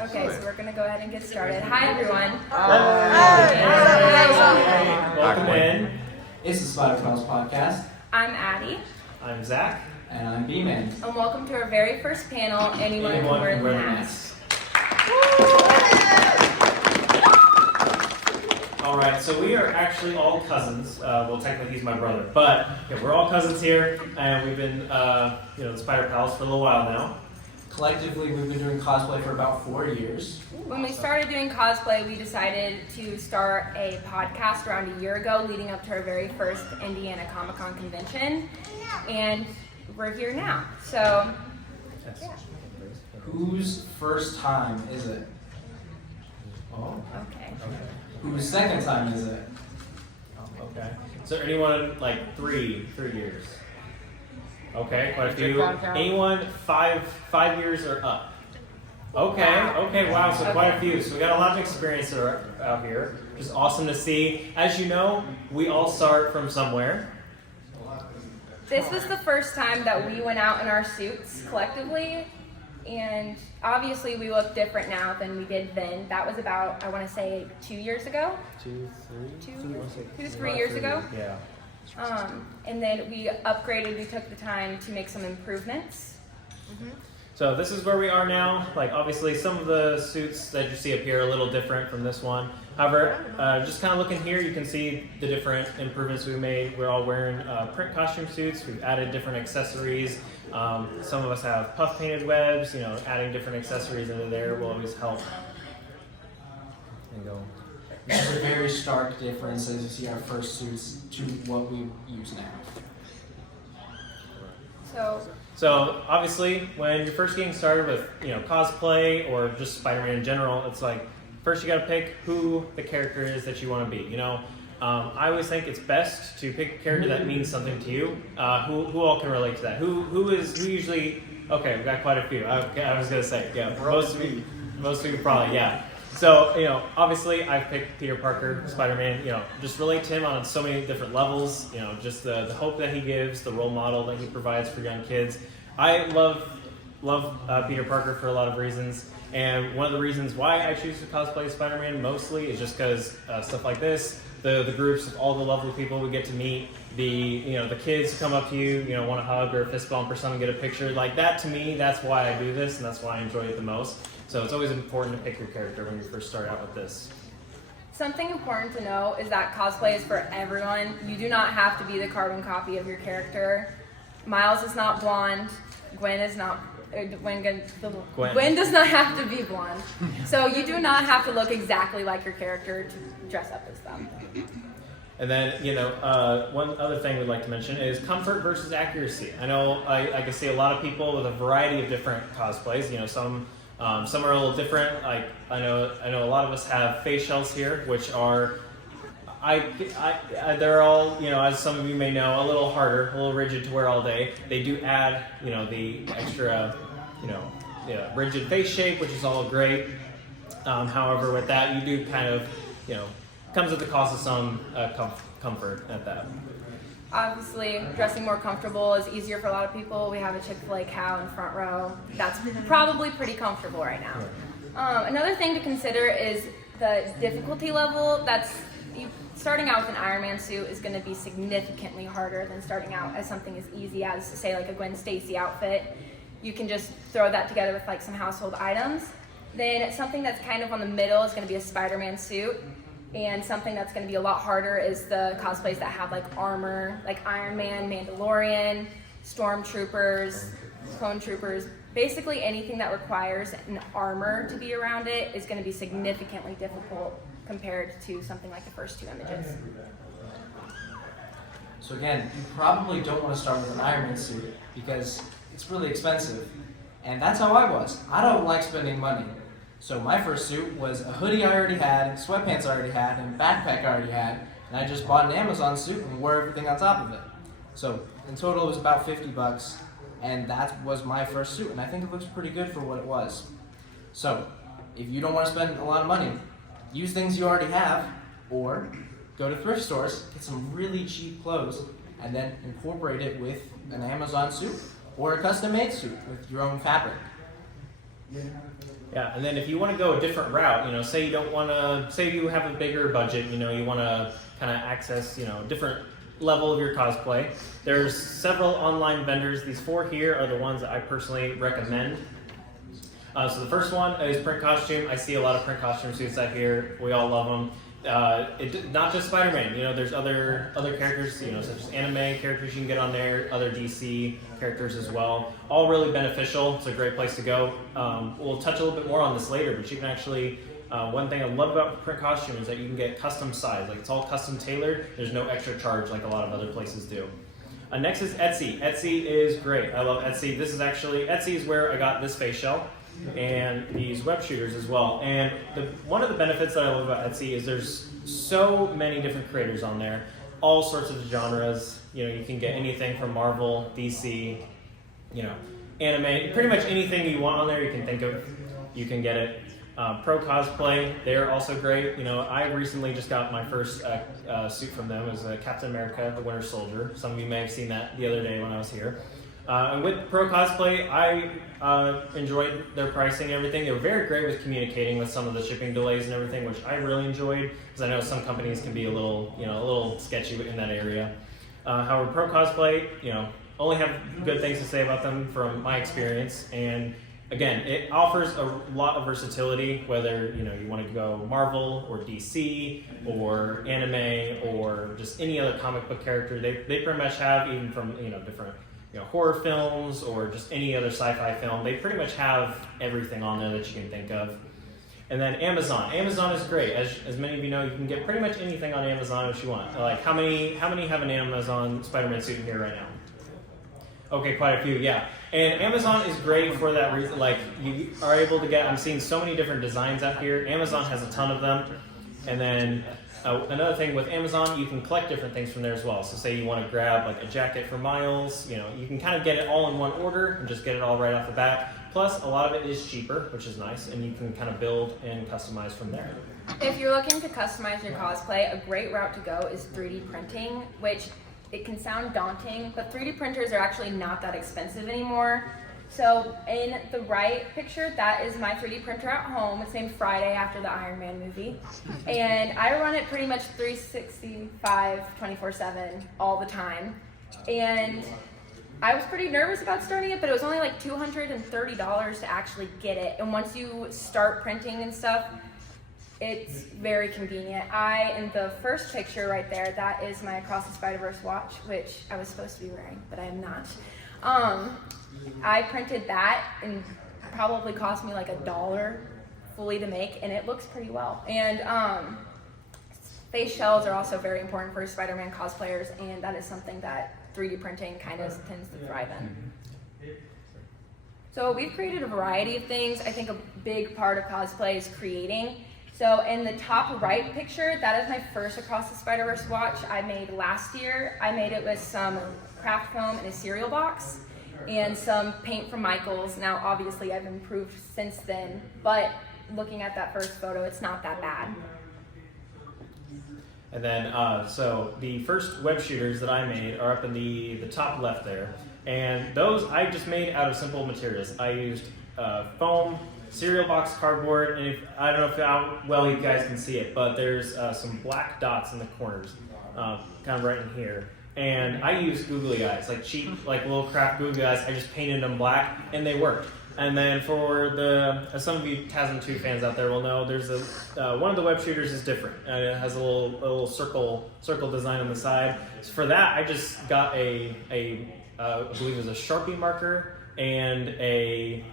Okay, so we're going to go ahead and get started. Hi, everyone. Hi. Welcome in. It's the Spider Pals podcast. I'm Addy. I'm Zach. And I'm B-Man. And welcome to our very first panel, Anyone Can Wear the Mask. Alright, so we are actually all cousins. Well, technically he's my brother. But yeah, we're all cousins here, and we've been the Spider Pals for a little while now. Collectively, we've been doing cosplay for about 4 years. When we started doing cosplay, we decided to start a podcast around a year ago, leading up to our very first Indiana Comic Con convention. And we're here now. So, yeah. Whose first time is it? Oh. Okay. Whose second time is it? Okay. So anyone like three years? Okay, quite a few. Anyone five years or up? Okay, wow, so quite a few. So we got a lot of experience out here, which is awesome to see. As you know, we all start from somewhere. This was the first time that we went out in our suits collectively, and obviously we look different now than we did then. That was about, I want to say, 2 years ago? 3 years ago? Yeah. And then we upgraded, we took the time to make some improvements. So this is where we are now. Like obviously some of the suits that you see up here are a little different from this one. However, just kind of looking here, you can see the different improvements we made. We're all wearing print costume suits. We've added different accessories. Some of us have puff painted webs. Adding different accessories into there will always help. And go. There's a very stark difference as you see our first suits to what we use now. So obviously, when you're first getting started with cosplay or just Spider-Man in general, it's like first you got to pick who the character is that you want to be. I always think it's best to pick a character that means something to you. Who all can relate to that? Who usually? Okay, we've got quite a few. I was gonna say most of you probably So, obviously I've picked Peter Parker, Spider-Man, just relate to him on so many different levels, just the hope that he gives, the role model that he provides for young kids. I love Peter Parker for a lot of reasons, and one of the reasons why I choose to cosplay Spider-Man mostly is just because stuff like this, the groups of all the lovely people we get to meet, the kids who come up to you, want to hug or fist bump or something, get a picture, like that to me, that's why I do this, and that's why I enjoy it the most. So it's always important to pick your character when you first start out with this. Something important to know is that cosplay is for everyone. You do not have to be the carbon copy of your character. Miles is not blonde. Gwen does not have to be blonde. So you do not have to look exactly like your character to dress up as them. And then, one other thing we'd like to mention is comfort versus accuracy. I know I can see a lot of people with a variety of different cosplays. Some are a little different. Like I know a lot of us have face shells here, which are, they're all, as some of you may know, a little harder, a little rigid to wear all day. They do add, the extra, rigid face shape, which is all great. However, with that, you do kind of, comes at the cost of some comfort at that. Obviously, dressing more comfortable is easier for a lot of people. We have a Chick-fil-A cow in front row. That's probably pretty comfortable right now. Another thing to consider is the difficulty level. Starting out with an Iron Man suit is going to be significantly harder than starting out as something as easy as, say, like a Gwen Stacy outfit. You can just throw that together with like some household items. Then something that's kind of on the middle is going to be a Spider-Man suit. And something that's going to be a lot harder is the cosplays that have like armor, like Iron Man, Mandalorian, Stormtroopers, Clone Troopers. Basically anything that requires an armor to be around it is going to be significantly difficult compared to something like the first two images. So again, you probably don't want to start with an Iron Man suit because it's really expensive. And that's how I was. I don't like spending money. So my first suit was a hoodie I already had, sweatpants I already had, and a backpack I already had, and I just bought an Amazon suit and wore everything on top of it. So in total it was about $50, and that was my first suit, and I think it looks pretty good for what it was. So if you don't want to spend a lot of money, use things you already have, or go to thrift stores, get some really cheap clothes, and then incorporate it with an Amazon suit or a custom-made suit with your own fabric. Yeah, and then if you want to go a different route, you know, say you don't want to, say you have a bigger budget, you know, you want to kind of access, you know, different level of your cosplay. There's several online vendors. These 4 here are the ones that I personally recommend. So the first one is print costume. I see a lot of print costume suits out here. We all love them. Not just Spider-Man, you know, there's other characters, you know, such as anime characters you can get on there, other DC characters as well. All really beneficial. It's a great place to go. We'll touch a little bit more on this later, but you can actually, one thing I love about print costume is that you can get custom size. Like, it's all custom tailored. There's no extra charge like a lot of other places do. Next is Etsy. Etsy is great. I love Etsy. Etsy is where I got this face shell and these web shooters as well. And one of the benefits that I love about Etsy is there's so many different creators on there, all sorts of genres. You know, you can get anything from Marvel, DC, you know, anime, pretty much anything you want on there you can think of, you can get it. Pro Cosplay, they're also great. You know, I recently just got my first suit from them as a Captain America, the Winter Soldier. Some of you may have seen that the other day when I was here. And with Pro Cosplay, I enjoyed their pricing and everything. They were very great with communicating with some of the shipping delays and everything, which I really enjoyed, because I know some companies can be a little sketchy in that area. However, Pro Cosplay, you know, only have good things to say about them from my experience. And again, it offers a lot of versatility, whether, you know, you want to go Marvel or DC or anime or just any other comic book character. They pretty much have, even from, you know, different, you know, horror films or just any other sci-fi film. They pretty much have everything on there that you can think of. And then Amazon. Amazon is great. As many of you know, you can get pretty much anything on Amazon if you want. Like, how many have an Amazon Spider-Man suit in here right now? Okay, quite a few, yeah. And Amazon is great for that reason. Like, you are able to get, I'm seeing so many different designs out here. Amazon has a ton of them. And then another thing with Amazon, you can collect different things from there as well. So say you want to grab like a jacket for Miles, you know, you can kind of get it all in one order and just get it all right off the bat. Plus, a lot of it is cheaper, which is nice, and you can kind of build and customize from there. If you're looking to customize your cosplay, a great route to go is 3D printing, which it can sound daunting, but 3D printers are actually not that expensive anymore. So in the right picture, that is my 3D printer at home. It's named Friday after the Iron Man movie. And I run it pretty much 365, 24/7 all the time. And I was pretty nervous about starting it, but it was only like $230 to actually get it. And once you start printing and stuff, it's very convenient. In the first picture right there, that is my Across the Spider-Verse watch, which I was supposed to be wearing, but I am not. I printed that and probably cost me like $1 fully to make, and it looks pretty well. And face shells are also very important for Spider-Man cosplayers, and that is something that 3D printing kind of tends to thrive in. So we've created a variety of things. I think a big part of cosplay is creating. So in the top right picture, that is my first Across the Spider-Verse watch I made last year. I made it with some craft foam in a cereal box and some paint from Michaels. Now obviously I've improved since then, but looking at that first photo, it's not that bad. And then, so the first web shooters that I made are up in the top left there. And those I just made out of simple materials. I used foam, cereal box cardboard, and I don't know how well you guys can see it, but there's some black dots in the corners, kind of right in here. And I used googly eyes, like cheap, like little craft googly eyes. I just painted them black, and they worked. And then for some of you TASM 2 fans out there will know, there's one of the web shooters is different. It has a little circle design on the side. So for that, I just got I believe it was a Sharpie marker and it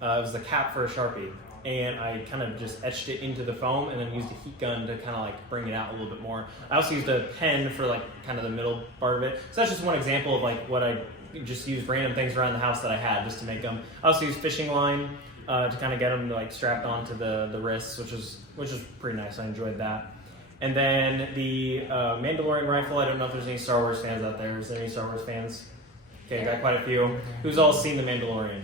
was the cap for a Sharpie. And I kind of just etched it into the foam and then used a heat gun to kind of like bring it out a little bit more. I also used a pen for like kind of the middle part of it. So that's just one example of like what I just used random things around the house that I had just to make them. I also used fishing line to kind of get them like strapped onto the wrists, which is pretty nice. I enjoyed that. And then the Mandalorian rifle. I don't know if there's any Star Wars fans out there. Is there any Star Wars fans? Okay, got quite a few. Who's all seen the Mandalorian?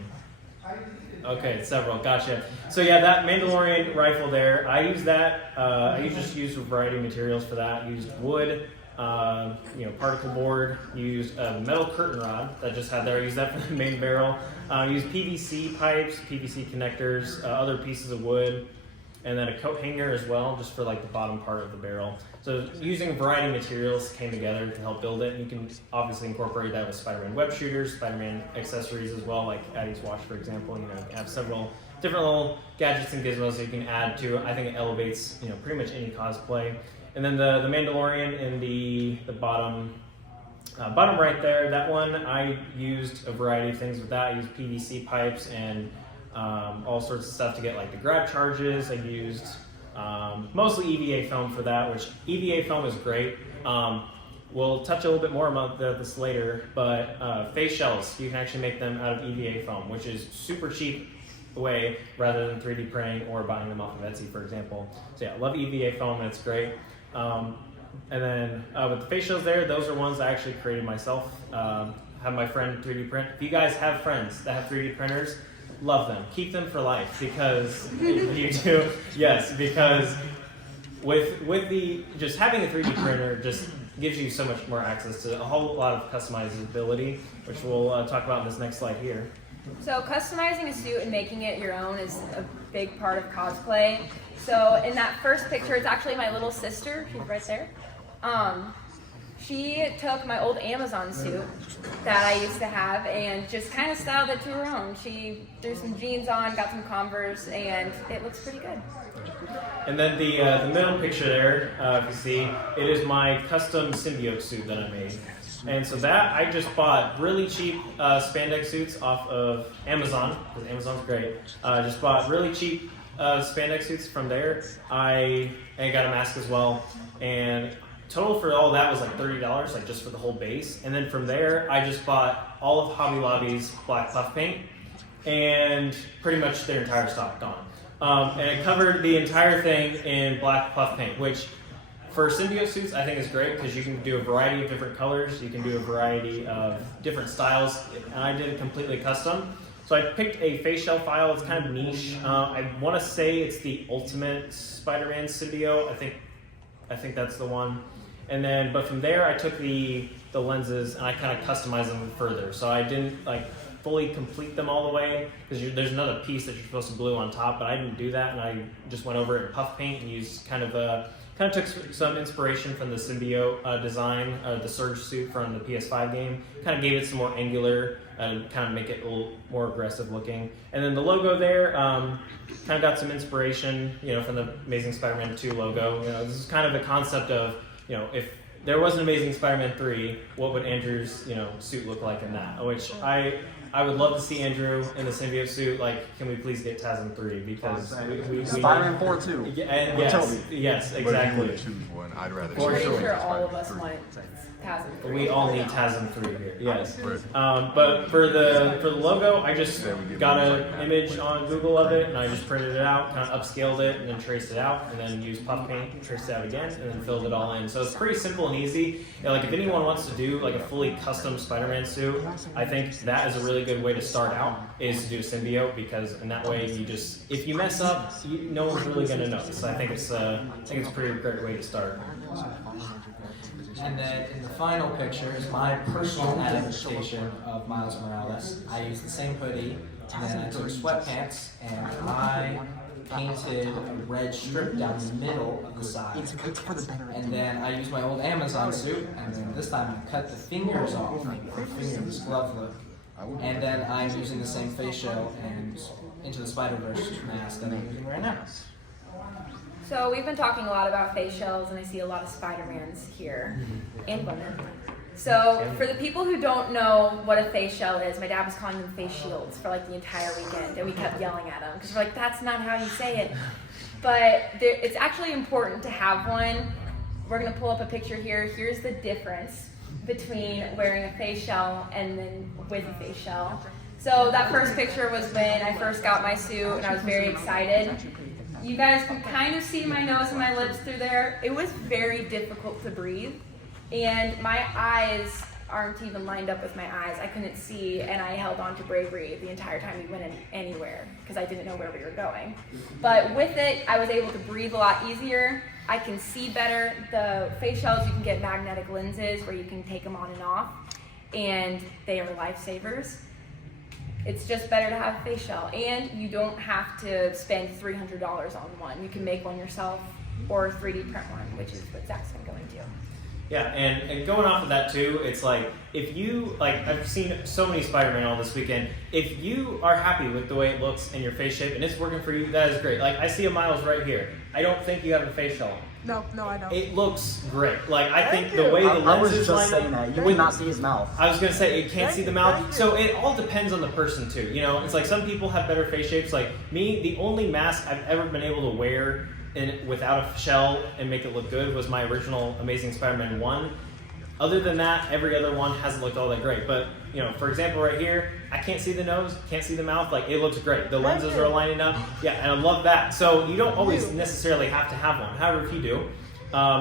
Okay, several. Gotcha. So yeah, that Mandalorian rifle there. I used that. I just used a variety of materials for that. I used wood, particle board. Used a metal curtain rod that I just had there. I used that for the main barrel. Used PVC pipes, PVC connectors, other pieces of wood, and then a coat hanger as well, just for like the bottom part of the barrel. So using a variety of materials came together to help build it. And you can obviously incorporate that with Spider-Man web shooters, Spider-Man accessories as well, like Addy's watch, for example. You have several different little gadgets and gizmos that you can add to it. I think it elevates pretty much any cosplay. And then the Mandalorian in the bottom right there, that one I used a variety of things with that. I used PVC pipes and all sorts of stuff to get like the grab charges. I used mostly EVA foam for that, which EVA foam is great. We'll touch a little bit more about this later, but face shells, you can actually make them out of EVA foam, which is super cheap way rather than 3D printing or buying them off of Etsy, for example. So yeah, I love EVA foam, and it's great. And then with the face shells there, those are ones I actually created myself. Have my friend 3D print. If you guys have friends that have 3D printers, love them. Keep them for life, because you do. Yes, because with the just having a 3D printer just gives you so much more access to a whole lot of customizability, which we'll talk about in this next slide here. So customizing a suit and making it your own is a big part of cosplay. So in that first picture, it's actually my little sister. She's right there. She took my old Amazon suit that I used to have and just kind of styled it to her own. She threw some jeans on, got some Converse, and it looks pretty good. And then the middle picture there, if you see, it is my custom symbiote suit that I made. And so that I just bought really cheap spandex suits off of Amazon, because Amazon's great. Just bought really cheap spandex suits from there. I got a mask as well, and total for all that was like $30, like just for the whole base. And then from there, I just bought all of Hobby Lobby's black puff paint, and pretty much their entire stock gone. And it covered the entire thing in black puff paint, which for symbiote suits I think is great because you can do a variety of different colors, you can do a variety of different styles, and I did it completely custom. So I picked a face shell file. It's kind of niche. I want to say it's the Ultimate Spider-Man symbiote. I think that's the one. And then, but from there, I took the lenses and I kind of customized them further. So I didn't like fully complete them all the way because there's another piece that you're supposed to glue on top, but I didn't do that, and I just went over it in puff paint and used kind of took some inspiration from the symbiote design, the Surge suit from the PS5 game. Kind of gave it some more angular, kind of make it a little more aggressive looking. And then the logo there, kind of got some inspiration, from the Amazing Spider-Man 2 logo. This is kind of the concept of, if there was an Amazing Spider-Man 3, what would Andrew's, suit look like in that? Which I would love to see Andrew in the symbiote suit. Like, can we please get Tasm 3? Because we Spider-Man 4 too. Yeah, and yes, exactly. But if you were to choose one, I'd rather I'm pretty choose sure all of Spider-Man us 3. want Tasm 3. We all need Tasm 3 here. Yes. Right. But for the logo, I just got an image on Google of it, and I just printed it out, kind of upscaled it, and then traced it out, and then used puff paint, and traced it out again, and then filled it all in. So it's pretty simple and easy. Like if anyone wants to do like a fully custom Spider-Man suit, I think that is a really good way to start out, is to do a symbiote, because in that way you just, if you mess up, no one's really going to notice. I think it's a pretty great way to start. And then in the final picture is my personal adaptation of Miles Morales. I used the same hoodie, and then I took sweatpants, and I painted a red strip down the middle of the side. And then I used my old Amazon suit, and then this time I cut the fingers off, this glove look. And then I'm using the same face shell and Into the Spider-Verse mask that I'm using right now. So we've been talking a lot about face shells, and I see a lot of Spider-Mans here, and women. So for the people who don't know what a face shell is, my dad was calling them face shields for like the entire weekend, and we kept yelling at him because we're like, that's not how you say it. But it's actually important to have one. We're gonna pull up a picture here. Here's the difference between wearing a face shell and then with a face shell. So that first picture was when I first got my suit, and I was very excited. You guys can kind of see my nose and my lips through there. It was very difficult to breathe, and my eyes aren't even lined up with my eyes. I couldn't see, and I held on to Bravery the entire time we went anywhere because I didn't know where we were going. But with it, I was able to breathe a lot easier. I can see better. The face shells, you can get magnetic lenses where you can take them on and off, and they are lifesavers. It's just better to have a face shell, and you don't have to spend $300 on one. You can make one yourself or 3D print one, which is what Zach's been going to. Yeah, and going off of that too, it's like, if you, like, I've seen so many Spider-Man all this weekend, if you are happy with the way it looks and your face shape and it's working for you, that is great. Like, I see a Miles right here. I don't think you have a face shell. No, I don't. It looks great. Like, I think Thank the you. way the I was lenses just line saying that. You would not see his mouth. I was gonna say, you can't Thank see the you, mouth. thank you. So it all depends on the person too. You know, it's like some people have better face shapes. Like me, the only mask I've ever been able to wear without a shell and make it look good was my original Amazing Spider-Man 1. Other than that, every other one hasn't looked all that great. But, you know, for example, right here, I can't see the nose, can't see the mouth. Like, it looks great. The lenses are lining up. Yeah, and I love that. So you don't always necessarily have to have one. However, if you do,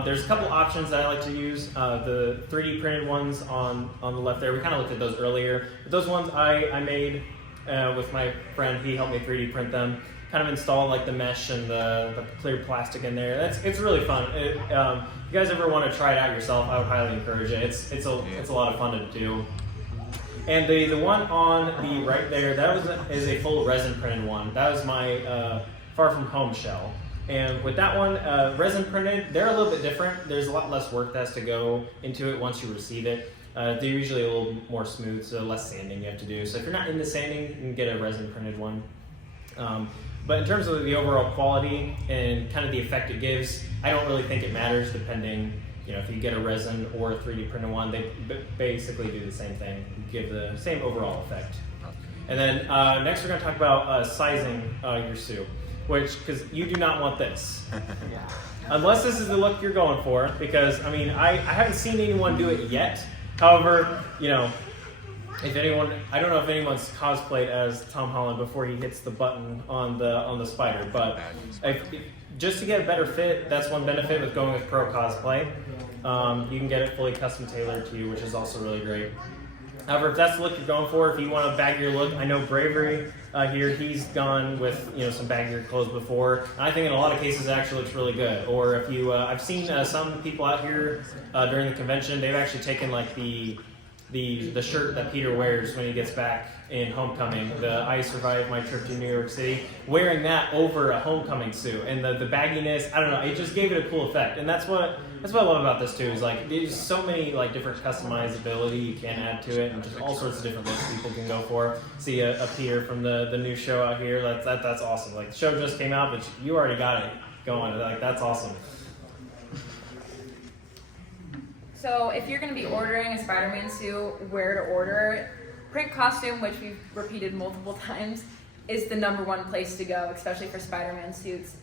there's a couple options that I like to use. The 3D printed ones on the left there, we kind of looked at those earlier. But those ones I made with my friend. He helped me 3D print them. Kind of install like the mesh and the clear plastic in there. It's really fun. If you guys ever want to try it out yourself, I would highly encourage it. It's a lot of fun to do. And the one on the right there, is a full resin printed one. That was my Far From Home shell. And with that one, resin printed, they're a little bit different. There's a lot less work that has to go into it once you receive it. They're usually a little more smooth, so less sanding you have to do. So if you're not into sanding, you can get a resin printed one. But in terms of the overall quality and kind of the effect it gives, I don't really think it matters depending, you know, if you get a resin or a 3D printed one, they basically do the same thing, give the same overall effect. And then next we're going to talk about sizing your suit, because you do not want this. Unless this is the look you're going for, because, I mean, I haven't seen anyone do it yet. However, you know, if anyone, I don't know if anyone's cosplayed as Tom Holland before he hits the button on the spider, but just to get a better fit, that's one benefit with going with pro cosplay. You can get it fully custom tailored to you, which is also really great. However, if that's the look you're going for, if you want to bag your look, I know Bravery here, he's gone with, you know, some baggier clothes before. And I think in a lot of cases it actually looks really good. Or if you, I've seen some people out here during the convention, they've actually taken like the shirt that Peter wears when he gets back in Homecoming, the I Survived My Trip to New York City, wearing that over a Homecoming suit, and the bagginess, I don't know, it just gave it a cool effect. And that's what I love about this too, is like there's so many like different customizability you can add to it, and just all sorts of different looks people can go for. See a Peter from the new show out here, that's awesome. Like the show just came out, but you already got it going. Like that's awesome. So if you're going to be ordering a Spider-Man suit, where to order, print costume, which we've repeated multiple times, is the #1 place to go, especially for Spider-Man suits.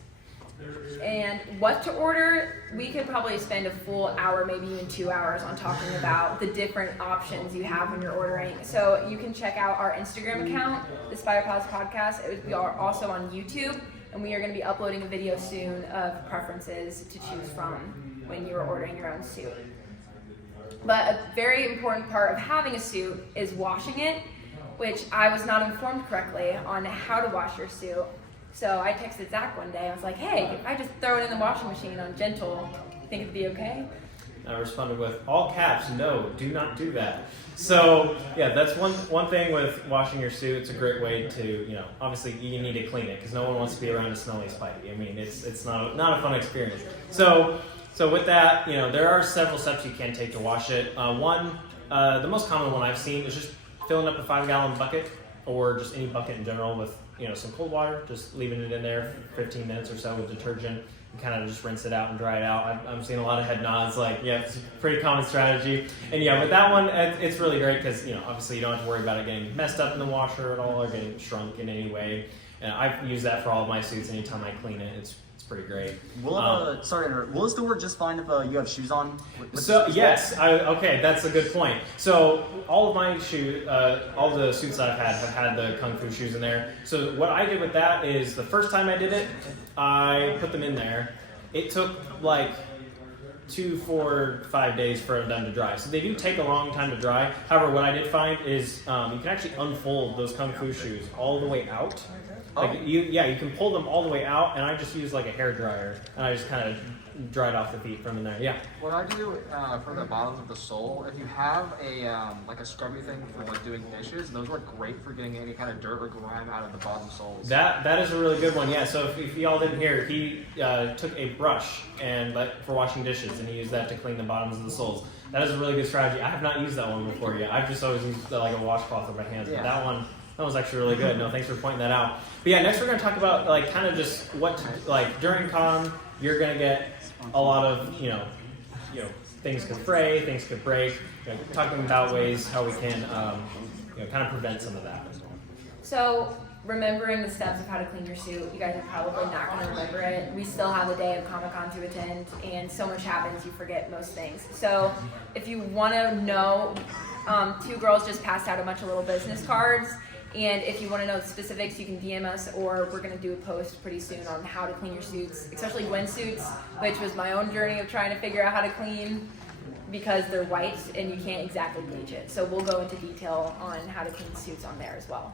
And what to order, we could probably spend a full hour, maybe even 2 hours on talking about the different options you have when you're ordering. So you can check out our Instagram account, the Spider-Pause Podcast. We are also on YouTube, and we are going to be uploading a video soon of preferences to choose from when you are ordering your own suit. But a very important part of having a suit is washing it, which I was not informed correctly on how to wash your suit. So I texted Zach one day. I was like, hey, if I just throw it in the washing machine on gentle, you think it'd be okay? I responded with all caps, no, do not do that. So yeah, that's one thing with washing your suit. It's a great way to, you know, obviously you need to clean it because no one wants to be around a smelly Spidey. I mean, it's not a fun experience. So with that, you know, there are several steps you can take to wash it. The most common one I've seen is just filling up a 5-gallon bucket, or just any bucket in general with, you know, some cold water, just leaving it in there for 15 minutes or so with detergent, and kind of just rinse it out and dry it out. I'm seeing a lot of head nods, like, yeah, it's a pretty common strategy. And yeah, with that one, it's really great because, you know, obviously you don't have to worry about it getting messed up in the washer at all or getting shrunk in any way. And I've used that for all of my suits. Anytime I clean it, it's pretty great. Will this do work just fine if you have shoes on? Yes, okay, that's a good point. So all of my shoes, all the suits that I've have had the Kung Fu shoes in there. So what I did with that is the first time I did it, I put them in there. It took like 2, 4, 5 days for them to dry. So they do take a long time to dry. However, what I did find is you can actually unfold those Kung Fu shoes all the way out. Like you can pull them all the way out, and I just use like a hair dryer, and I just kind of dry it off the feet from in there. Yeah. What I do for the bottoms of the sole, if you have a like a scrubby thing for like doing dishes, those work great for getting any kind of dirt or grime out of the bottom soles. That is a really good one. Yeah. So if y'all didn't hear, he took a brush and for washing dishes, and he used that to clean the bottoms of the soles. That is a really good strategy. I have not used that one before yet. I've just always used like a washcloth with my hands. But that was actually really good. No, thanks for pointing that out. But yeah, next we're gonna talk about like kind of just what to, like during con you're gonna get a lot of you know things could fray, things could break. Talking about ways how we can kind of prevent some of that. So remembering the steps of how to clean your suit, you guys are probably not going to remember it. We still have a day of Comic Con to attend, and so much happens, you forget most things. So if you want to know, two girls just passed out a bunch of little business cards, and if you want to know the specifics, you can DM us, or we're going to do a post pretty soon on how to clean your suits, especially windsuits, which was my own journey of trying to figure out how to clean, because they're white and you can't exactly bleach it. So we'll go into detail on how to clean suits on there as well.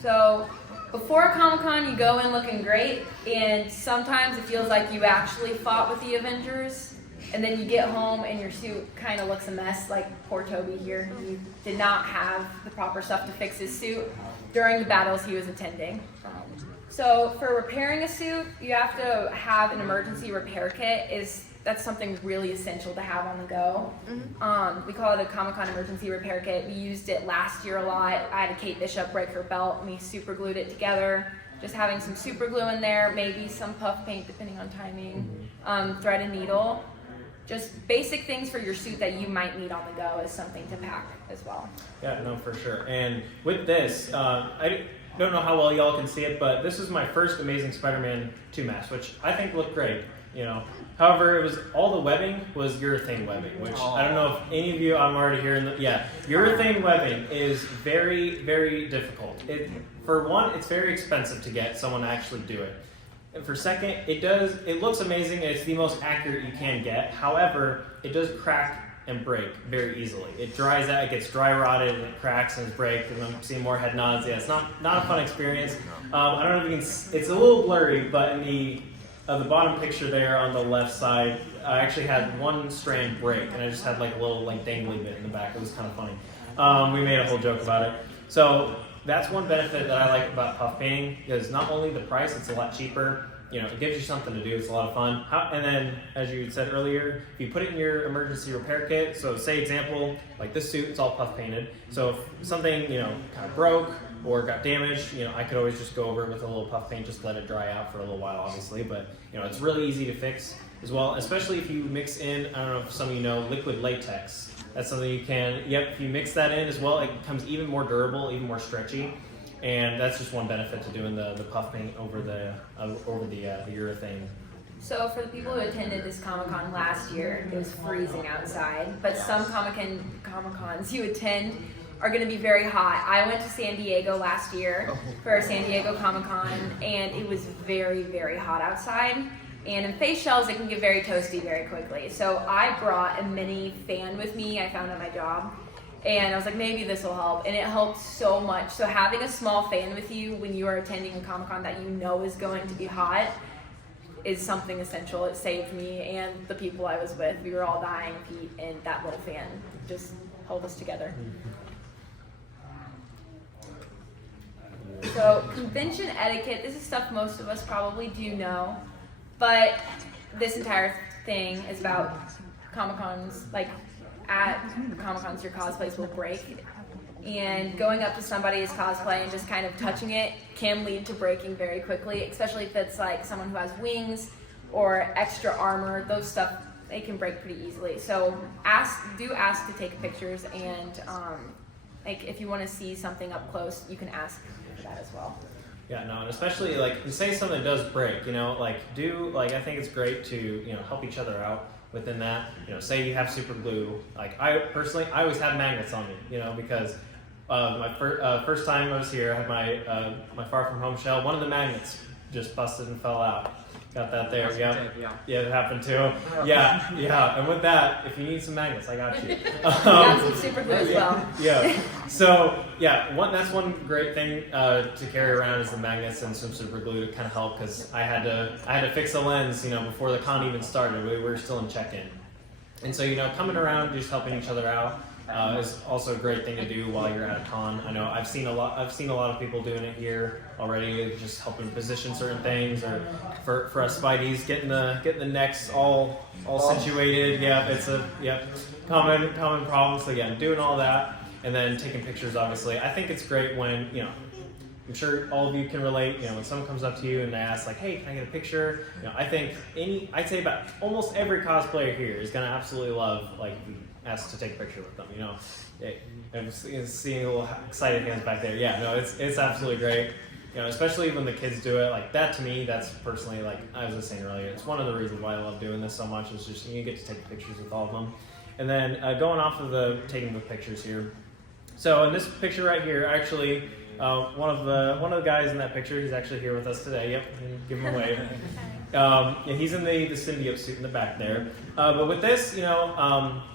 So before Comic-Con, you go in looking great, and sometimes it feels like you actually fought with the Avengers, and then you get home and your suit kind of looks a mess, like poor Toby here. He did not have the proper stuff to fix his suit during the battles he was attending. So for repairing a suit, you have to have an emergency repair kit. That's something really essential to have on the go. We call it a Comic-Con emergency repair kit. We used it last year a lot. I had a Kate Bishop break her belt, and we super glued it together. Just having some super glue in there, maybe some puff paint depending on timing, thread and needle. Just basic things for your suit that you might need on the go is something to pack as well. Yeah, no, for sure. And with this, I don't know how well y'all can see it, but this is my first Amazing Spider-Man 2 mask, which I think looked great. However, it was all the webbing was urethane webbing, which I don't know if any of you, I'm already hearing urethane webbing is very, very difficult. For one, it's very expensive to get someone to actually do it. And for second, it looks amazing and it's the most accurate you can get. However, it does crack and break very easily. It dries out, it gets dry rotted, and it cracks and breaks, and I'm seeing more head nods. Yeah, it's not a fun experience. I don't know if you can, it's a little blurry, but in the bottom picture there on the left side, I actually had one strand break, and I just had like a little like dangly bit in the back. It was kind of funny. We made a whole joke about it. So that's one benefit that I like about puff painting, is not only the price, it's a lot cheaper. It gives you something to do. It's a lot of fun. And then, as you said earlier, if you put it in your emergency repair kit, so say example, like this suit, it's all puff painted. So if something, kind of broke or got damaged, I could always just go over it with a little puff paint, just let it dry out for a little while, obviously. But, it's really easy to fix as well, especially if you mix in, I don't know if some of you know, liquid latex. That's something you can, if you mix that in as well, it becomes even more durable, even more stretchy. And that's just one benefit to doing the puff paint over the urethane. So for the people who attended this Comic-Con last year, it was freezing outside, but some Comic-Cons you attend are going to be very hot. I went to San Diego last year for San Diego Comic-Con, and it was very, very hot outside. And in face shells, it can get very toasty very quickly. So I brought a mini fan with me I found at my job. And I was like, maybe this will help. And it helped so much. So having a small fan with you when you are attending a Comic-Con that you know is going to be hot is something essential. It saved me and the people I was with. We were all dying of heat, and that little fan just held us together. So convention etiquette, this is stuff most of us probably do know. But this entire thing is about Comic-Cons, like at Comic-Cons your cosplays will break, and going up to somebody's cosplay and just kind of touching it can lead to breaking very quickly, especially if it's like someone who has wings or extra armor. Those stuff, they can break pretty easily. So ask to take pictures, and like if you want to see something up close, you can ask for that as well. Yeah, no, and especially like say something does break, I think it's great to help each other out within that. Say you have super glue. Like I always have magnets on me, because my first time I was here, I had my Far From Home shell. One of the magnets just busted and fell out. Got that there. Masking Yeah. tape, yeah. Yeah, that happened too. Yeah. And with that, if you need some magnets, I got you. Got some super glue as well. Yeah. So that's one great thing to carry around is the magnets and some super glue to kind of help because I had to fix the lens, before the con even started. We were still in check-in, and so coming around, just helping each other out is also a great thing to do while you're at a con. I know I've seen a lot of people doing it here already, just helping position certain things, or for us Spideys getting the necks all situated. Yeah, it's a common problem. So yeah, doing all that and then taking pictures. Obviously, I think it's great when I'm sure all of you can relate. When someone comes up to you and they ask like, "Hey, can I get a picture?" I think I'd say about almost every cosplayer here is gonna absolutely love like asked to take a picture with them. I'm seeing a little excited hands back there. Yeah, no, it's absolutely great. Especially when the kids do it like that. To me, that's personally like I was just saying earlier. It's one of the reasons why I love doing this so much. Is just you get to take pictures with all of them. And then going off of the taking the pictures here. So in this picture right here, actually, one of the guys in that picture, he's actually here with us today. Yep, give him a wave. He's in the symbiote suit in the back there. But with this,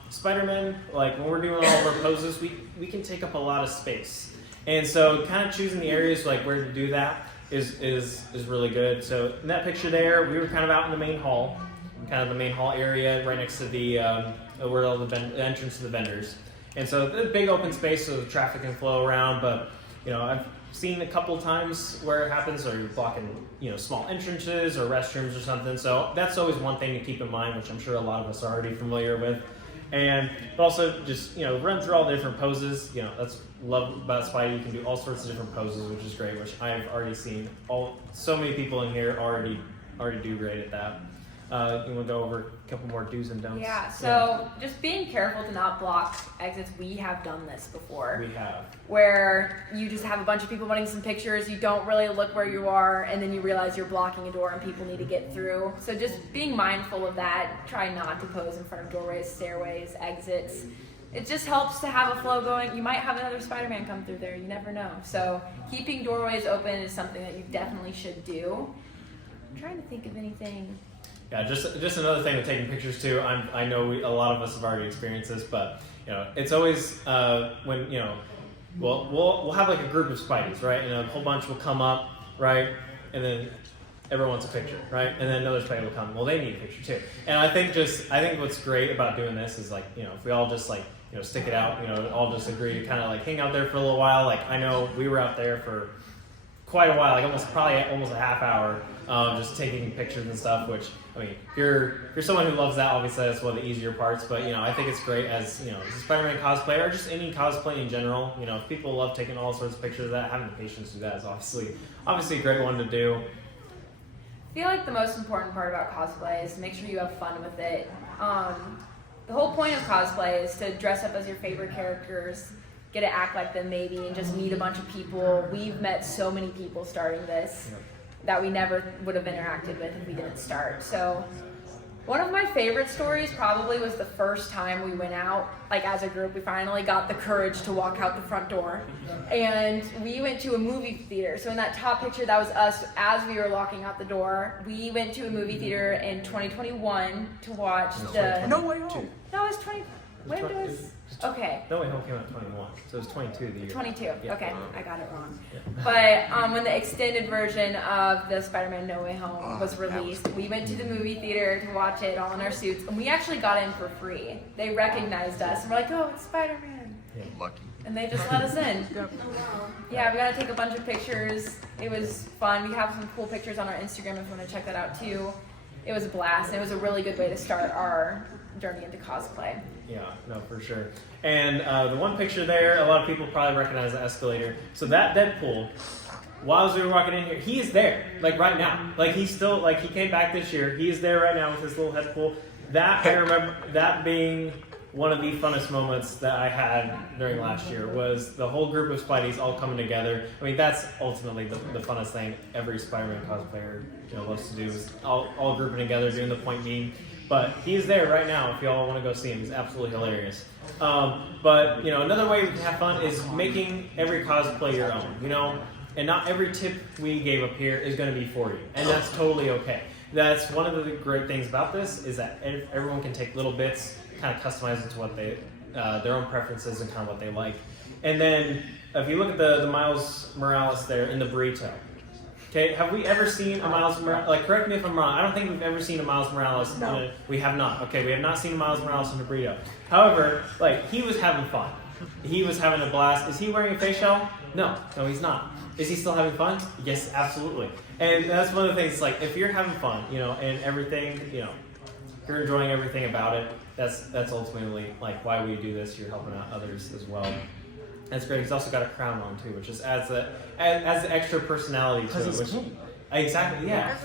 Spider-Man, like when we're doing all of our poses, we can take up a lot of space. And so kind of choosing the areas like where to do that is really good. So in that picture there, we were kind of out in the main hall, area right next to the where all the entrance to the vendors. And so the big open space so the traffic can flow around, but I've seen a couple times where it happens, or you're blocking, small entrances or restrooms or something. So that's always one thing to keep in mind, which I'm sure a lot of us are already familiar with. And but also just run through all the different poses. That's love about Spidey. You can do all sorts of different poses, which is great. Which I've already seen so many people in here already do great at that. You want to go over a couple more do's and don'ts? Yeah, so just being careful to not block exits. We have done this before. We have. Where you just have a bunch of people wanting some pictures, you don't really look where you are, and then you realize you're blocking a door and people need to get through. So just being mindful of that. Try not to pose in front of doorways, stairways, exits. It just helps to have a flow going. You might have another Spider-Man come through there. You never know. So keeping doorways open is something that you definitely should do. I'm trying to think of anything. Yeah, just another thing with taking pictures too. I know a lot of us have already experienced this, but it's always when we'll have like a group of Spideys, right, and a whole bunch will come up, right, and then everyone wants a picture, right, and then another Spidey will come. Well, they need a picture too. And I think what's great about doing this is like if we all just like stick it out, all just agree to kind of like hang out there for a little while. Like I know we were out there for quite a while, like almost a half hour, just taking pictures and stuff. Which I mean, if you're someone who loves that, obviously that's one of the easier parts. But I think it's great as as a Spider-Man cosplay or just any cosplay in general. If people love taking all sorts of pictures of that, having the patience to do that is obviously a great one to do. I feel like the most important part about cosplay is to make sure you have fun with it. The whole point of cosplay is to dress up as your favorite characters, get to act like them maybe, and just meet a bunch of people. We've met so many people starting this that we never would have interacted with if we didn't start. So one of my favorite stories probably was the first time we went out, like as a group, we finally got the courage to walk out the front door. And we went to a movie theater. So in that top picture, that was us as we were walking out the door. We went to a movie theater in 2021 to watch No Way Home. No, it was 20. When was? Okay. No Way Home came out in 21, so it was 22 the year. 22. Yeah. Okay, I got it wrong. Yeah. But when the extended version of the Spider-Man No Way Home was released, we went to the movie theater to watch it all in our suits, and we actually got in for free. They recognized us, and we're like, "Oh, it's Spider-Man!" Lucky. And they just let us in. Yeah, we got to take a bunch of pictures. It was fun. We have some cool pictures on our Instagram if you want to check that out too. It was a blast, and it was a really good way to start our journey into cosplay. Yeah, no, for sure. And the one picture there, a lot of people probably recognize the escalator. So that Deadpool, while we were walking in here, he is there, like right now. Like he's still, like he came back this year. He is there right now with his little Deadpool. That, I remember that being one of the funnest moments that I had during last year was the whole group of Spideys all coming together. I mean, that's ultimately the funnest thing every Spider-Man cosplayer loves to do is all grouping together, doing the point meme. But he's there right now if y'all want to go see him. He's absolutely hilarious. But another way we can have fun is making every cosplay your own. And not every tip we gave up here is going to be for you, and that's totally okay. that's one of the great things about this is that everyone can take little bits, kind of customize it to what they, their own preferences and kind of what they like. And then if you look at the Miles Morales there in the burrito, okay, have we ever seen a Miles Morales, like correct me if I'm wrong, I don't think we've ever seen a Miles Morales. No. We have not. Okay, we have not seen a Miles Morales in a burrito. However, like he was having fun. He was having a blast. Is he wearing a face shell? No, he's not. Is he still having fun? Yes, absolutely. And that's one of the things, like if you're having fun, you know, and everything, you know, you're enjoying everything about it, that's ultimately like why we do this. You're helping out others as well. That's great. He's also got a crown on too, which just adds the extra personality to it. Because he's king. Exactly, yeah.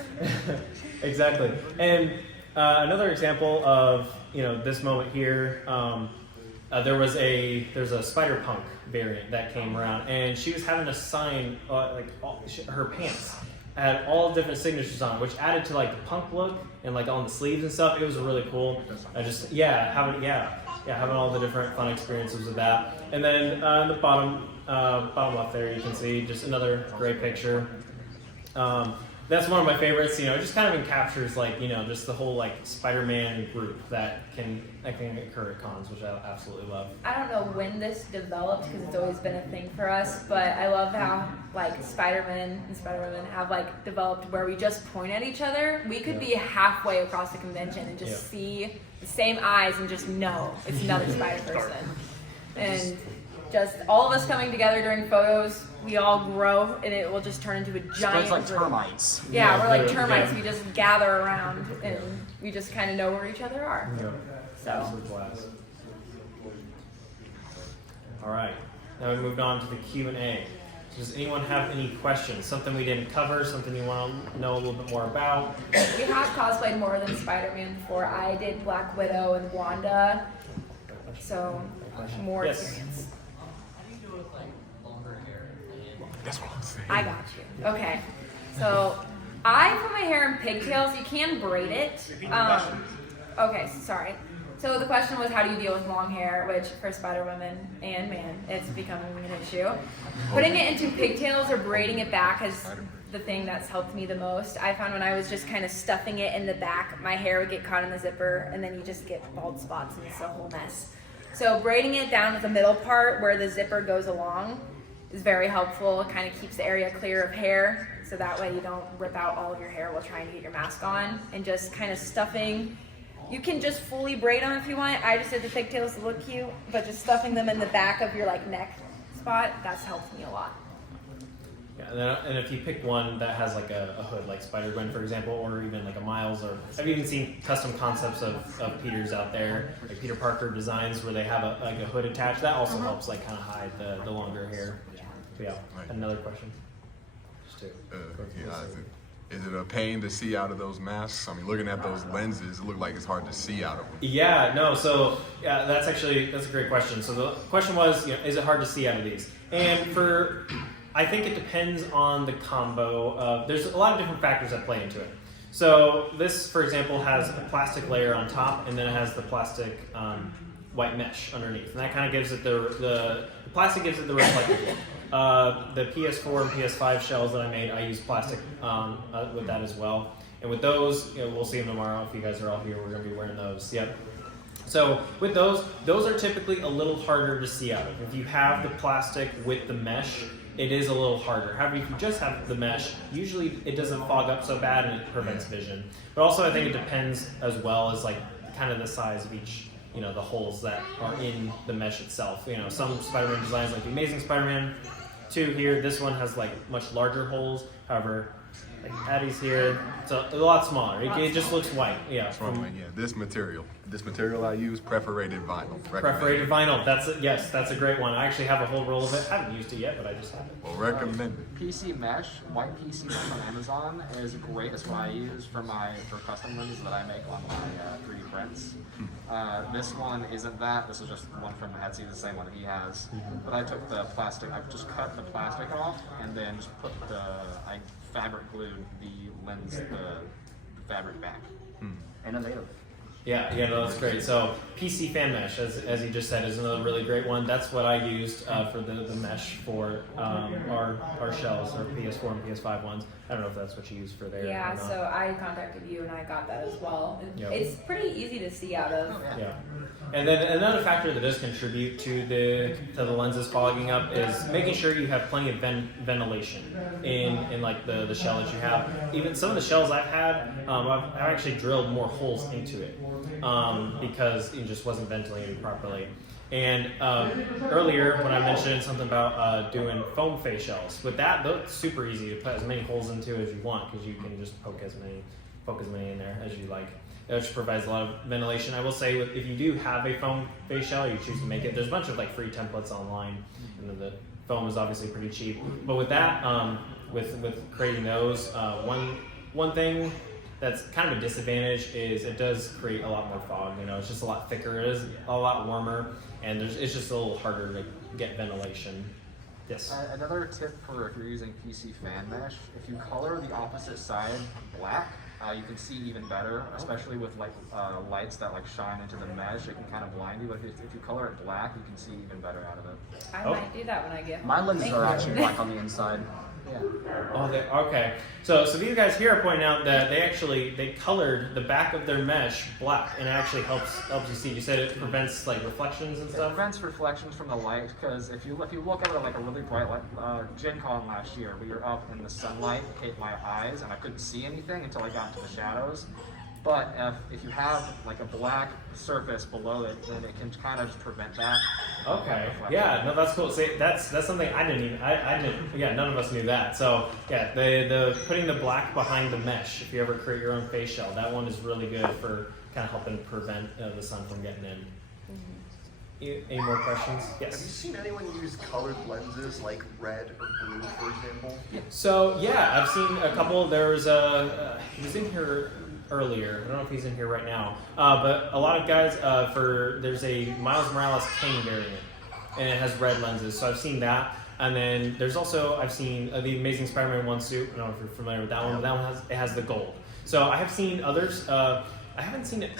Exactly. And another example of, you know, this moment here, there's a Spider-Punk variant that came around, and she was having a sign, her pants had all different signatures on it, which added to like the punk look and like on the sleeves and stuff. It was really cool. Having all the different fun experiences with that. And then in the bottom left there, you can see just another great picture. That's one of my favorites. You know, it just kind of encaptures like, you know, just the whole like Spider-Man group that can occur at cons, which I absolutely love. I don't know when this developed because it's always been a thing for us, but I love how like Spider-Man and Spider-Women have like developed where we just point at each other. We could be halfway across the convention and just see the same eyes and just know it's another Spider-Person. And just all of us coming together during photos, we all grow and it will just turn into a giant Spreads like group. termites. Yeah, we're like Yeah. termites. We just gather around and we just kind of know where each other are. Yeah. So. Absolute blast. All right, now we moved on to the Q&A. Does anyone have any questions? Something we didn't cover, something you want to know a little bit more about? We have cosplayed more than Spider-Man before. I did Black Widow and Wanda, so more Yes. experience. That's what I'm saying. I got you. Okay, so I put my hair in pigtails. You can braid it. Okay, sorry. So the question was, how do you deal with long hair? Which for Spider-Woman and man, it's becoming an issue. Putting it into pigtails or braiding it back is the thing that's helped me the most. I found when I was just kind of stuffing it in the back, my hair would get caught in the zipper, and then you just get bald spots, and it's a whole mess. So braiding it down at the middle part where the zipper goes along is very helpful. It kind of keeps the area clear of hair, so that way you don't rip out all of your hair while trying to get your mask on. And just kind of stuffing. You can just fully braid them if you want. I just did the pigtails to look cute, but just stuffing them in the back of your like neck spot, that's helped me a lot. Yeah, and if you pick one that has like a hood, like Spider-Gwen, for example, or even like a Miles, or I've even seen custom concepts of Peters out there, like Peter Parker designs where they have a hood attached. That also helps like kind of hide the longer hair. But yeah, Right. another question. Just to Is it a pain to see out of those masks? I mean, looking at those lenses, it looks like it's hard to see out of them. Yeah, no, so yeah, that's a great question. So the question was, you know, is it hard to see out of these? And I think it depends on the combo. There's a lot of different factors that play into it. So this, for example, has a plastic layer on top, and then it has the plastic white mesh underneath, and that kind of gives it the plastic gives it the reflective look. The PS4 and PS5 shells that I made, I use plastic with that as well. And with those, you know, we'll see them tomorrow. If you guys are all here, we're going to be wearing those. Yep. So with those are typically a little harder to see out of. If you have the plastic with the mesh, it is a little harder. However, if you just have the mesh, usually it doesn't fog up so bad and it prevents vision. But also I think it depends as well as like kind of the size of each, you know, the holes that are in the mesh itself. You know, some Spider-Man designs, like the Amazing Spider-Man 2 here, this one has like much larger holes. However, like Addy's here, it's a lot smaller. It just looks white. Yeah. That's what I mean, yeah. This material I use, perforated vinyl. Perforated vinyl. That's a great one. I actually have a whole roll of it. I haven't used it yet, but I just have it. Well, recommend it. PC mesh, white PC mesh on Amazon is great. That's what I use for custom lenses that I make on my 3D prints. This one isn't that. This is just one from Etsy, the same one that he has. But I took the plastic. I just cut the plastic off and then just put I fabric glued the lens, the fabric back. Innovative. Yeah, no, that's great. So PC fan mesh, as you just said, is another really great one. That's what I used for the mesh for our shells, our PS4 and PS5 ones. I don't know if that's what you used for there. Yeah, or not. so I contacted you and I got that as well. Yep. It's pretty easy to see out of. Yeah. And then another factor that does contribute to the lenses fogging up is making sure you have plenty of ventilation in like the shell that you have. Even some of the shells I've had, I've actually drilled more holes into it because it just wasn't ventilated properly. And earlier when I mentioned something about doing foam face shells, with that, that's super easy to put as many holes into as you want because you can just poke as many in there as you like. Which provides a lot of ventilation. I will say, if you do have a foam face shell, you choose to make it. There's a bunch of like free templates online, and the foam is obviously pretty cheap. But with that, with creating those, one thing that's kind of a disadvantage is it does create a lot more fog. You know, it's just a lot thicker. It is a lot warmer, and it's just a little harder to get ventilation. Yes. Another tip for if you're using PC fan mesh, if you color the opposite side black, you can see even better, especially with like lights that like shine into the mesh. It can kind of blind you, but if you color it black, you can see even better out of it. I might do that when I get My lenses Thank are you. actually black on the inside. Yeah. Oh, okay. So these guys here are pointing out that they colored the back of their mesh black, and it actually helps you see. You said it prevents like reflections and It stuff. prevents reflections from the light because if you look at it like a really bright light, Gen Con last year, we were up in the sunlight, it hit my eyes, and I couldn't see anything until I got into the shadows. But if you have like a black surface below it, then it can kind of prevent that. Okay. Yeah. No, that's cool. See, that's something I didn't. Yeah, none of us knew that. So yeah, the putting the black behind the mesh. If you ever create your own face shell, that one is really good for kind of helping prevent the sun from getting in. Any more questions? Have you Yes. seen anyone use colored lenses like red or blue, for example? So yeah, I've seen a couple. There was he was in here earlier. I don't know if he's in here right now. But a lot of guys there's a Miles Morales King variant, and it has red lenses. So I've seen that. And then there's also I've seen the Amazing Spider-Man 1 suit. I don't know if you're familiar with that one, but that one has the gold. So I have seen others. I haven't seen it.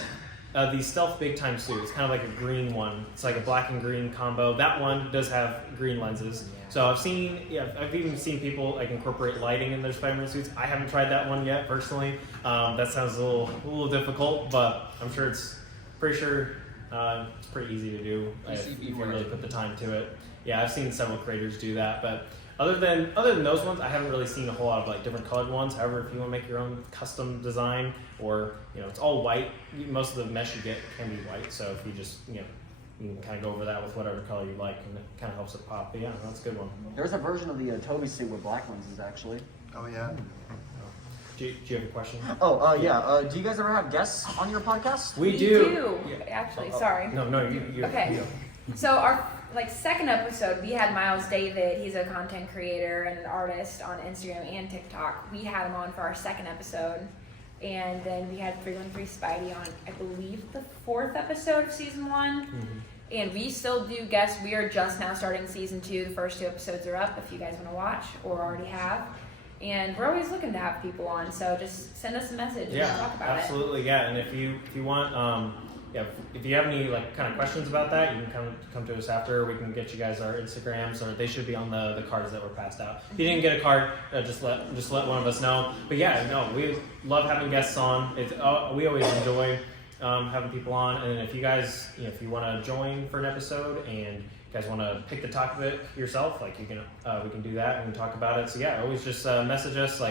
The Stealth Big Time suit. It's kind of like a green one. It's like a black and green combo. That one does have green lenses. So I've even seen people like incorporate lighting in their Spider-Man suits. I haven't tried that one yet personally. That sounds a little difficult, but I'm sure it's pretty easy to do if you really put the time to it. Yeah, I've seen several creators do that, but other than those ones, I haven't really seen a whole lot of like different colored ones. However, if you want to make your own custom design, or it's all white, most of the mesh you get can be white. So if you just you can kind of go over that with whatever color you like, and it kind of helps it pop. But yeah, that's a good one. There's a version of the Toby suit with black lenses, actually. Oh yeah. Do you have a question? Oh, yeah. Do you guys ever have guests on your podcast? We do. Actually, sorry. No, you. Okay. So our second episode, we had Miles David. He's a content creator and an artist on Instagram and TikTok. We had him on for our second episode, and then we had 313 Spidey on, I believe, the 4th episode of season 1. Mm-hmm. And we still do guests. We are just now starting season 2. The first 2 episodes are up if you guys want to watch or already have. And we're always looking to have people on, so just send us a message and talk about absolutely, yeah. And if you want, if you have any kind of questions about that, you can come to us after. We can get you guys our Instagrams, or they should be on the cards that were passed out. If you didn't get a card, just let one of us know. But yeah, we love having guests on. We always enjoy having people on. And if you guys, if you want to join for an episode and you guys want to pick the topic yourself, you can, we can do that and we can talk about it. So yeah, always just message us.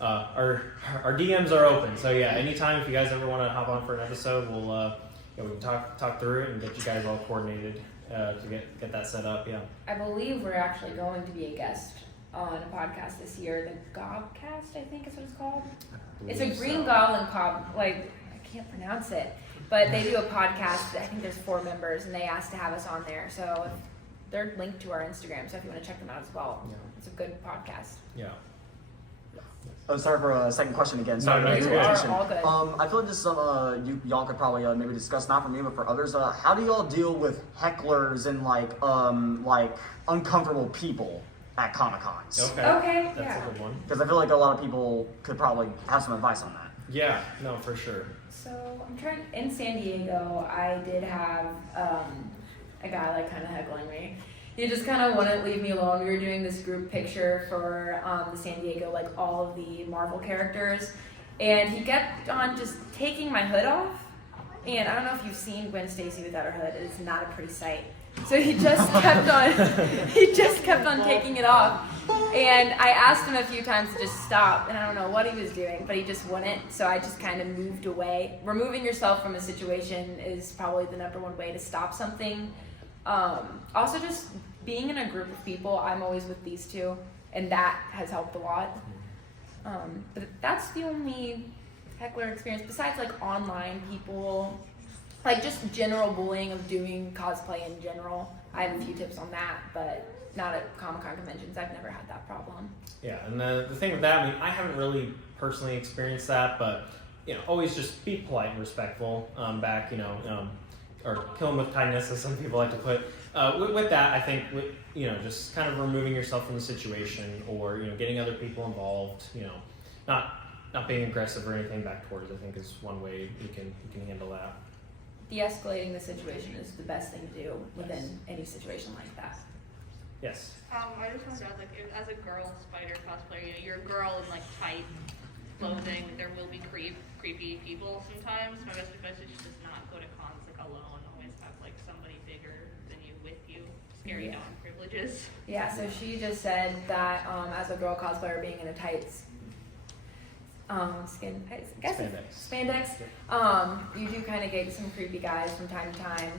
Our DMs are open. So yeah, anytime if you guys ever want to hop on for an episode, we'll we can talk through it and get you guys all coordinated to get that set up. Yeah. I believe we're actually going to be a guest on a podcast this year, the Gobcast, I think is what it's called. It's a Green Goblin pop. I can't pronounce it. But they do a podcast. I think there's 4 members, and they asked to have us on there. So they're linked to our Instagram. So if you want to check them out as well, it's a good podcast. Yeah. Oh, sorry for a second question again. No, Sorry you're for the all repetition. good. I feel like this y'all could probably maybe discuss, not for me but for others. How do y'all deal with hecklers and uncomfortable people at Comic Cons? Okay. Okay, That's yeah. a good one. Because I feel like a lot of people could probably have some advice on that. Yeah, no, for sure. So I'm trying, in San Diego, I did have a guy like kind of heckling me. He just kind of wouldn't leave me alone. We were doing this group picture for the San Diego, like all of the Marvel characters. And he kept on just taking my hood off. And I don't know if you've seen Gwen Stacy without her hood. It's not a pretty sight. So he just kept on taking it off. And I asked him a few times to just stop, and I don't know what he was doing, but he just wouldn't. So I just kind of moved away. Removing yourself from a situation is probably the #1 way to stop something. Also, just being in a group of people. I'm always with these two, and that has helped a lot. But that's the only heckler experience besides like online people. Like just general bullying of doing cosplay in general. I have a few tips on that, but not at Comic-Con conventions. I've never had that problem. Yeah, and the thing with that, I mean, I haven't really personally experienced that, but always just be polite and respectful back, or kill them with kindness, as some people like to put. With that, I think, just kind of removing yourself from the situation, or getting other people involved, not being aggressive or anything back towards, I think is one way you can handle that. De-escalating the situation is the best thing to do within any situation like that. Yes. I just wanted to ask, like, as a girl spider cosplayer, you're a girl in like tight clothing. There will be creepy people sometimes. My best advice is just not go to cons like alone. Always have like somebody bigger than you with you. Scary dog privileges. Yeah. So she just said that as a girl cosplayer, being in a tights. Spandex. You do kind of get some creepy guys from time to time.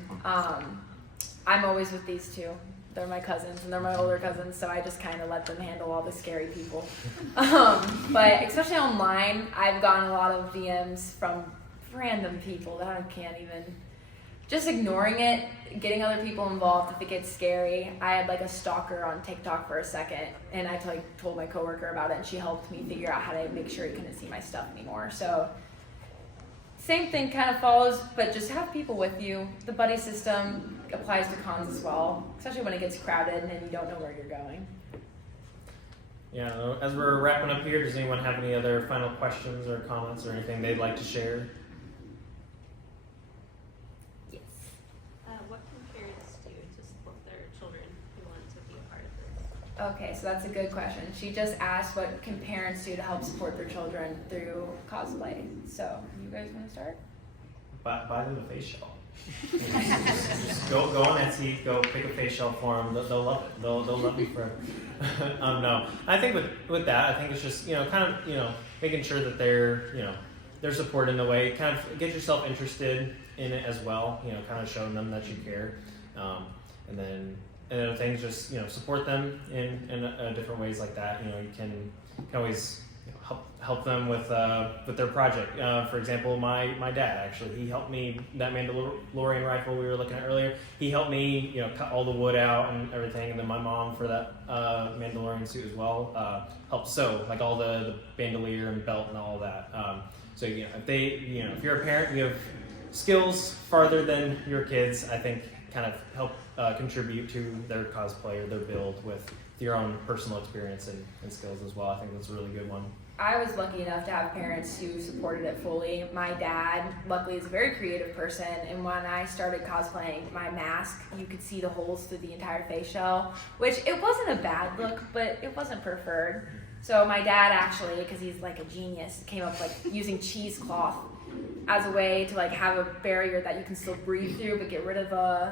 I'm always with these two. They're my cousins, and they're my older cousins, so I just kind of let them handle all the scary people. But especially online, I've gotten a lot of DMs from random people that I can't even... Just ignoring it, getting other people involved if it gets scary. I had like a stalker on TikTok for a second, and I told my coworker about it, and she helped me figure out how to make sure he couldn't see my stuff anymore. So same thing kind of follows, but just have people with you. The buddy system applies to cons as well, especially when it gets crowded and you don't know where you're going. Yeah, as we're wrapping up here, does anyone have any other final questions or comments or anything they'd like to share? What can parents do to support their children who want to be a part of this? Okay, so that's a good question. She just asked what can parents do to help support their children through cosplay. So, you guys want to start? Buy them a face shell. just go on Etsy, go pick a face shell for them. They'll love it. They'll love you forever. No, I think with that, I think it's just kind of making sure that they're supported in a way. Kind of get yourself interested in it as well. Kind of showing them that you care, and then other things, just support them in different ways like that. You can always help them with their project. For example, my dad actually, he helped me, that Mandalorian rifle we were looking at earlier, he helped me cut all the wood out and everything, and then my mom for that Mandalorian suit as well helped sew like all the bandolier and belt and all of that. So if you're a parent, you have skills farther than your kids, I think kind of help contribute to their cosplay or their build with your own personal experience and skills as well. I think that's a really good one. I was lucky enough to have parents who supported it fully. My dad, luckily, is a very creative person, and when I started cosplaying, my mask, you could see the holes through the entire face shell, which it wasn't a bad look, but it wasn't preferred. So my dad actually, because he's like a genius, came up like using cheesecloth as a way to like have a barrier that you can still breathe through but get rid of the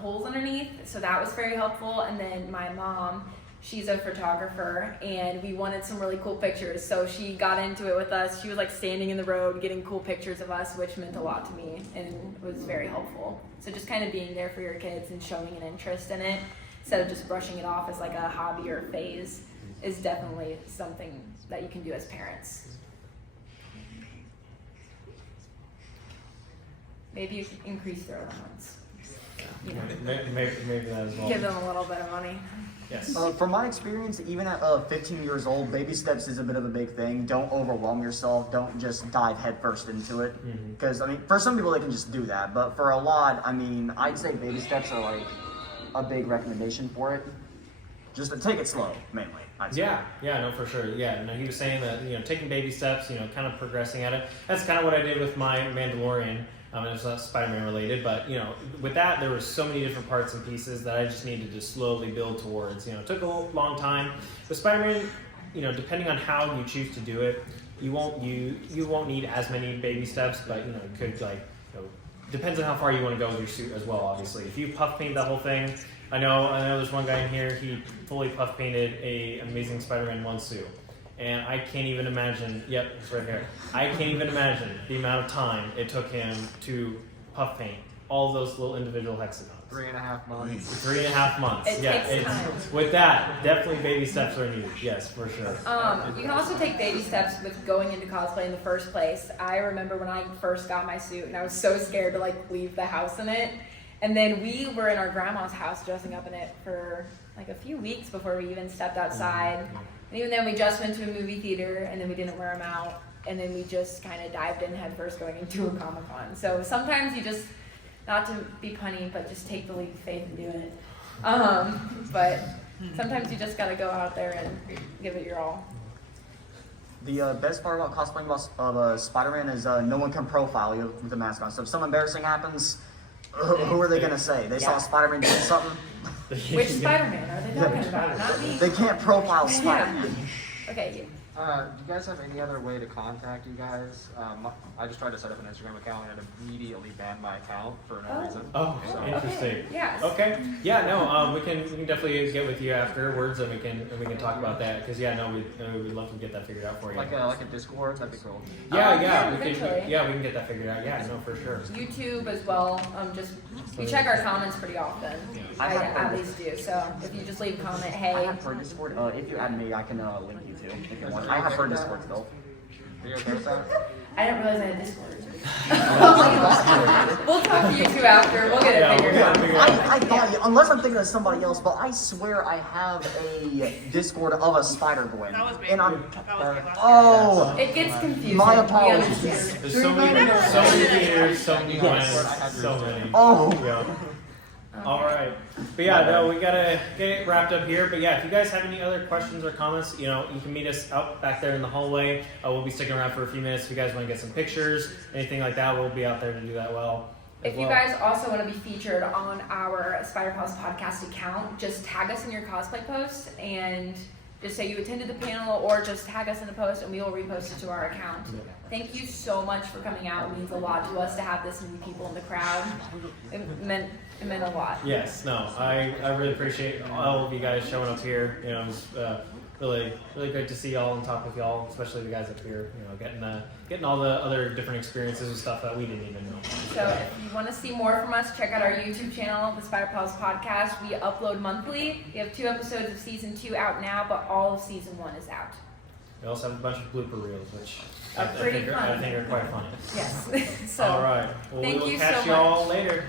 holes underneath. So that was very helpful. And then my mom, she's a photographer, and we wanted some really cool pictures. So she got into it with us. She was like standing in the road getting cool pictures of us, which meant a lot to me and was very helpful. So just kind of being there for your kids and showing an interest in it instead of just brushing it off as like a hobby or a phase is definitely something that you can do as parents. Maybe you should increase their allowance. Maybe that as well. Give them a little bit of money. Yes. From my experience, even at 15 years old, baby steps is a bit of a big thing. Don't overwhelm yourself. Don't just dive headfirst into it. Because, for some people, they can just do that. But for a lot, I'd say baby steps are like a big recommendation for it. just to take it slow, mainly. I'd say. Yeah, no, for sure. Yeah, no, he was saying that, taking baby steps, kind of progressing at it. That's kind of what I did with my Mandalorian. It's not Spider-Man related, but, with that, there were so many different parts and pieces that I just needed to slowly build towards. It took a long time. With Spider-Man, depending on how you choose to do it, you won't need as many baby steps, but, it could, depends on how far you want to go with your suit as well, obviously. If you puff paint the whole thing, I know there's one guy in here, he fully puff painted a Amazing Spider-Man 1 suit. And I can't even imagine, yep, it's right here. I can't even imagine the amount of time it took him to puff paint all of those little individual hexagons. 3.5 months. 3.5 months. It takes time. With that, definitely baby steps are needed. Yes, for sure. You can also take baby steps with going into cosplay in the first place. I remember when I first got my suit and I was so scared to leave the house in it. And then we were in our grandma's house dressing up in it for a few weeks before we even stepped outside. And even then we just went to a movie theater and then we didn't wear them out. And then we just kind of dived in head first going into a Comic Con. So sometimes you just, not to be punny, but just take the leap of faith and do it. But sometimes you just gotta go out there and give it your all. The best part about cosplaying of Spider-Man is no one can profile you with the mask on. So if something embarrassing happens, who are they gonna say? They saw Spider-Man doing something? Which Spider-Man are they talking about? Not me. They can't profile Spider-Man. Okay. Do you guys have any other way to contact you guys? I just tried to set up an Instagram account and it immediately banned my account for no reason. Oh, So- interesting. Yes. Okay. Yeah, no, we can definitely get with you afterwards and we can talk about that because we'd love to get that figured out for you. Like a Discord, that'd be cool. Yeah, we eventually. can get that figured out. Yeah, no, for sure. YouTube as well. We check our comments pretty often. I at least do. So if you just leave a comment, I hey. have her Discord. If you add me, I can link you too. If you want. I have her Discord still. Are you okay with that? I didn't realize I had Discord. We'll talk to you two after. We'll get it figured out. I thought, unless I'm thinking of somebody else, but I swear I have a Discord of a Spider-Gwen. That was me. And I'm. That was me last Oh. It gets confusing. My We apologies. understand. There's so many theaters, so many plans, so many. Oh. Yeah. All right. But yeah, no, we gotta get it wrapped up here. But yeah, if you guys have any other questions or comments, you can meet us out back there in the hallway. We'll be sticking around for a few minutes. If you guys want to get some pictures, anything like that, we'll be out there to do that well. If you guys also want to be featured on our Spider Pals podcast account, just tag us in your cosplay post and just say you attended the panel or just tag us in the post and we will repost it to our account. Thank you so much for coming out. It means a lot to us to have this many people in the crowd. It meant a lot. Yes, no, I really appreciate all of you guys showing up here. It was really great to see y'all and talk with y'all, especially the guys up here. Getting all the other different experiences and stuff that we didn't even know. So if you want to see more from us, check out our YouTube channel, the Spider Pals Podcast. We upload monthly. We have 2 episodes of season 2 out now, but all of season 1 is out. We also have a bunch of blooper reels, which Are pretty I think are quite funny. Yes. So All right. Well, thank we will you catch so y'all much. later.